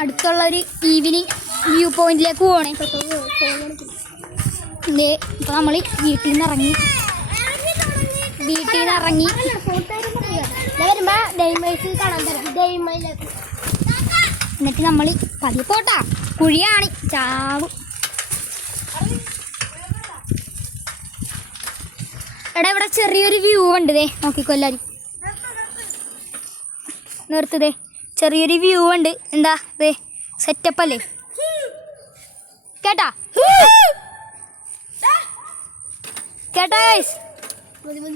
അടുത്തുള്ള ഒരു evening view പോയിന്റിലേക്ക് പോകണേ. ഇപ്പൊ നമ്മൾ വീട്ടിൽ നിന്ന് ഇറങ്ങി എന്നിട്ട് നമ്മൾ പതിയെ പോട്ടാ. കുഴിയാണ്, ചാവും. എടാ ഇവിടെ ചെറിയൊരു വ്യൂ ഉണ്ട്. ദേ നോക്കിക്കോ എല്ലാവരും, നിർത്തതേ. ചെറിയൊരു വ്യൂ ഉണ്ട്. എന്താ ദേ സെറ്റപ്പ് അല്ലേ? കേട്ടാ കേട്ടാ മതി മതി.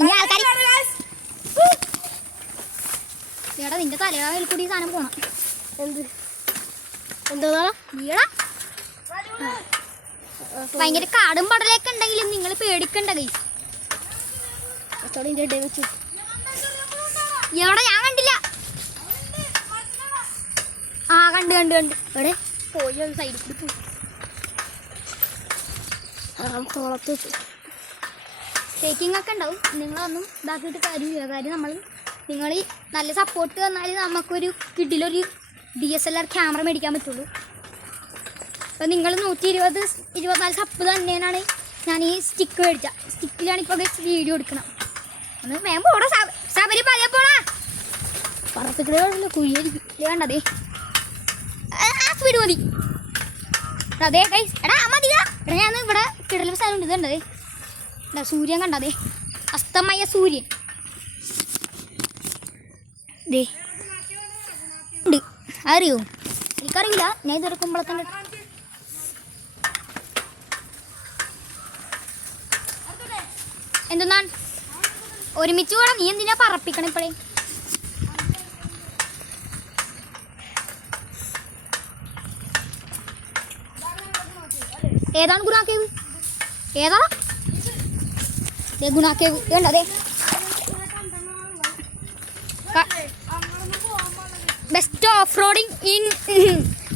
ഇനി ആൾക്കാർ എടാ നിന്റെ തലയിൽ കൂടി സാധനം പോണം. എന്താ ഭയങ്കര കാടും പടലൊക്കെ ഉണ്ടെങ്കിലും നിങ്ങൾ പേടിക്കണ്ട. ഗൈസ് എവിടെ ഞാൻ കണ്ടില്ല. ആ കണ്ട് കണ്ട് കണ്ട് ഇവിടെ പോയി സൈഡിൽ കൂടി പോയി. ടേക്കിംഗ് ഒക്കെ ഉണ്ടാവും. നിങ്ങളൊന്നും ഇതാക്കിയിട്ട് കാര്യമില്ല. കാര്യം നിങ്ങൾ നല്ല സപ്പോർട്ട് തന്നാൽ നമുക്കൊരു കിഡിലൊരു DSLR ക്യാമറ മേടിക്കാൻ പറ്റുള്ളൂ. അപ്പോൾ നിങ്ങൾ 124 സപ്പ് തന്നെയാണ് ഞാൻ ഈ സ്റ്റിക്ക് മേടിച്ച. സ്റ്റിക്കിലാണ് ഇപ്പോൾ വീഡിയോ എടുക്കണം. ഒന്ന് വേഗം പോടാ ശബരി, പതിയെ പോടാ. പറപ്പിക്കണ കുഴിയായിരിക്കും വേണ്ടതേ. സ്പീഡ് മതി. അതെ ഗൈസ്, എടാ മതിയാ. എടാ ഞാൻ ഇവിടെ കിടലും സ്ഥലം ഉണ്ട്. ഇതുണ്ടതേ സൂര്യൻ കണ്ടതേ, അസ്തമയ സൂര്യൻ ദേ ഉണ്ട്. അറിയോ? എനിക്കറിയില്ല. ഞാൻ ഇതൊരു കുമ്പളത്തിൻ്റെ എന്തെന്നാണ് ഒരുമിച്ച് കൂടെ. നീ എന്തിനാ പറപ്പിക്കണം ഇപ്പോഴേ? ഏതാണ് ഗുണാക്കേവ്? ഏതാ ഗുണാക്കേവ്? വേണ്ടതേ ബെസ്റ്റ് ഓഫ് റോഡിങ് ഇൻ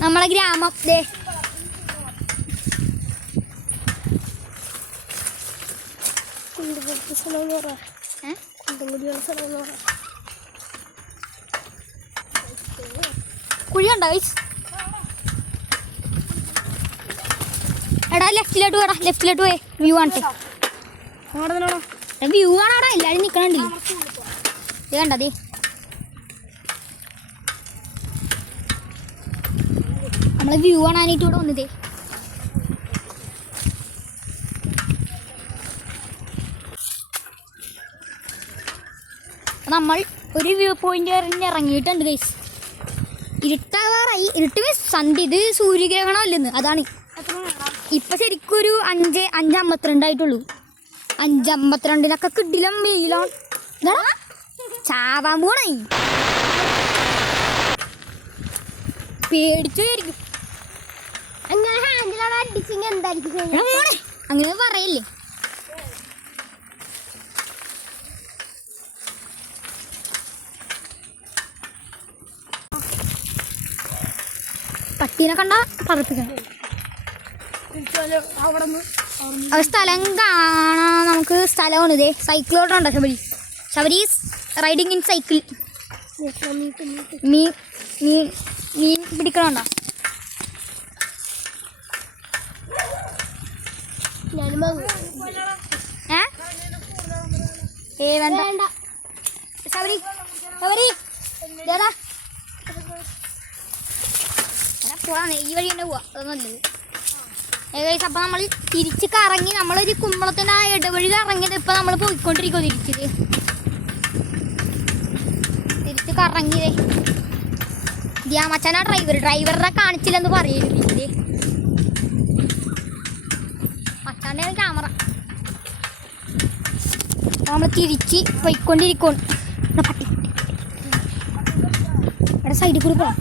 നമ്മളെ ഗ്രാമം. ദേ കുഴിയുണ്ടോ ഗൈസ്? എടാ ലെഫ്റ്റിലോട്ട് പോടാ, ലെഫ്റ്റിലോട്ട് പോയേ. വ്യൂ ആണ്ട്ടെ, വ്യൂ ആണ്. അവിടെ എല്ലാവരും നിൽക്കണുണ്ടല്ലോ. ഇത് കണ്ടതേ നമ്മളെ വ്യൂ കാണാനായിട്ട് ഇവിടെ വന്നതേ. നമ്മൾ ഒരു വ്യൂ പോയിന്റ് ഇറങ്ങിയിട്ടുണ്ട് ഗൈസ്. ഇരുട്ടാവാറായി. ഇരുട്ട് സന്ധ്യ. ഇത് സൂര്യഗ്രഹണം അല്ലെന്ന്, അതാണ്. ഇപ്പം ശരിക്കും ഒരു 5:52 ആയിട്ടുള്ളൂ. 5:52 കിടിലം വെയിലാണ്. ചാവാൻ പോണേ. പേടിച്ചായിരിക്കും. അങ്ങനെ പറയില്ലേ. പട്ടീനെ കണ്ട പറപ്പിക്കണം. സ്ഥലം കാണാൻ നമുക്ക് സ്ഥലമാണ്. ഇതേ സൈക്കിളോട്ടുണ്ടോ ശബരീസ് റൈഡിങ് ഇൻ സൈക്കിൾ. മീൻ പിടിക്കണുണ്ടോ? വേണ്ട ശബരി ശബരി പോവാ. ഈ വഴി തന്നെ പോവാ, അത് നല്ലത്. ഏകദേശം അപ്പം നമ്മൾ തിരിച്ച് കറങ്ങി നമ്മളൊരു കുമ്പളത്തിൻ്റെ ആ ഇടവഴി ഇറങ്ങിയത്. ഇപ്പം നമ്മൾ പോയിക്കൊണ്ടിരിക്കുമോ തിരിച്ച് കറങ്ങിയതേ. ധ്യാമച്ചനാ ഡ്രൈവറെ കാണിച്ചില്ലെന്ന് പറയരുത്. മച്ചാൻ്റെ ക്യാമറ. നമ്മൾ തിരിച്ച് പോയിക്കൊണ്ടിരിക്കണം. ഇവിടെ സൈഡിൽ കൂടി പോവാം.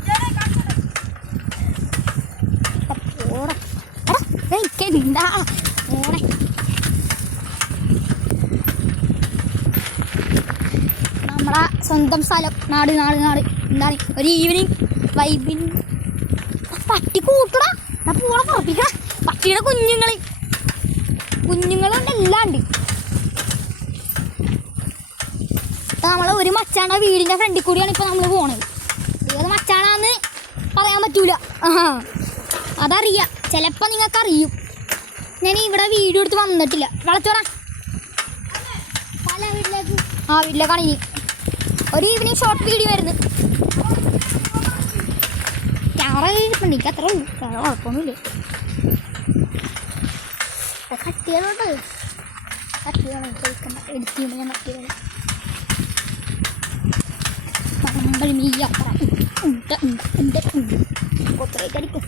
എന്താ ഓണേ നമ്മളെ സ്വന്തം സ്ഥലം. നാട് നാട് നാട് എന്താണ് ഒരു ഈവനിങ് വൈബിൻ. പട്ടി കൂട്ടടാ, പൂളെ പുറപ്പിക്കടാ. പട്ടിയുടെ കുഞ്ഞുങ്ങളുണ്ട്, എല്ലാം ഉണ്ട്. ഇപ്പം നമ്മൾ ഒരു മച്ചാണ്ട വീടിൻ്റെ ഫ്രണ്ടിൽ കൂടിയാണ് ഇപ്പോൾ നമ്മൾ പോണത്. ഏത് മച്ചാണാന്ന് അറിയൂല. അതറിയാം, ചിലപ്പോൾ നിങ്ങൾക്ക് അറിയും. ഞാൻ ഇവിടെ വീഡിയോ എടുത്ത് വന്നിട്ടില്ല. വളച്ചോടാ വീട്ടിലേക്കാണ് ഇനി ഒരു ഈവനിങ് ഷോർട്ട് വീഡിയോ വരുന്നത്. ക്യാമറ ഇരിപ്പുണ്ട്, എനിക്ക് അത്ര ഉള്ളൂ, വേറെ കുഴപ്പമൊന്നുമില്ല. കട്ടികളുണ്ട്, കട്ടികളാണ് കഴിക്കണ്ട, എഡിറ്റ് ചെയ്യുമ്പോൾ ഞാൻ കട്ടികൾ കൊത്രേക്കടിക്കും.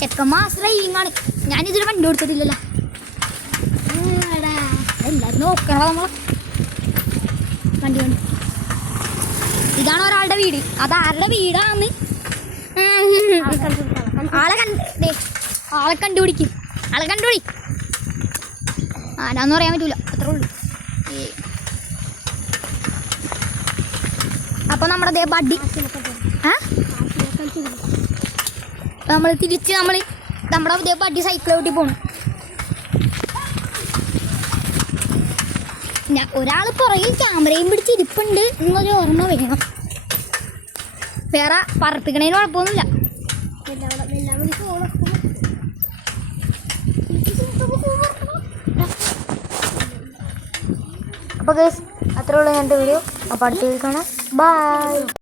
ചെക്കൻ മാസ് ഡ്രൈവിംഗാണ്. ഞാനിതൊരു വണ്ടി കൊടുത്തിട്ടില്ലല്ലോ. എല്ലാവരും നോക്കണോ നമ്മളെ വണ്ടി കൊണ്ട്. ഇതാണ് ഒരാളുടെ വീട്. അതാരുടെ വീടാന്ന് ആളെ കണ്ടുപിടിക്കും. ആളെ കണ്ടുപിടി. ആരാന്ന് പറയാൻ പറ്റൂല, അത്രേ ഉള്ളൂ. അപ്പോൾ നമ്മുടെ ദേ ബഡ്ഡി നമ്മൾ തിരിച്ച് നമ്മുടെ ദേ ബഡ്ഡി സൈക്കിൾ ഓട്ടി പോണു. ഒരാൾ പുറകിൽ ക്യാമറയും പിടിച്ചിരിപ്പുണ്ട് എന്നൊരു ഓർമ്മ വേണം. വേറെ പറപ്പിക്കണേന് കുഴപ്പമൊന്നുമില്ല. അപ്പോൾ ഗൈസ് അത്രേ ഉള്ളൂ എൻ്റെ വീഡിയോ. അപ്പോൾ അടുത്ത വീഡിയോ കാണാം. ബൈ.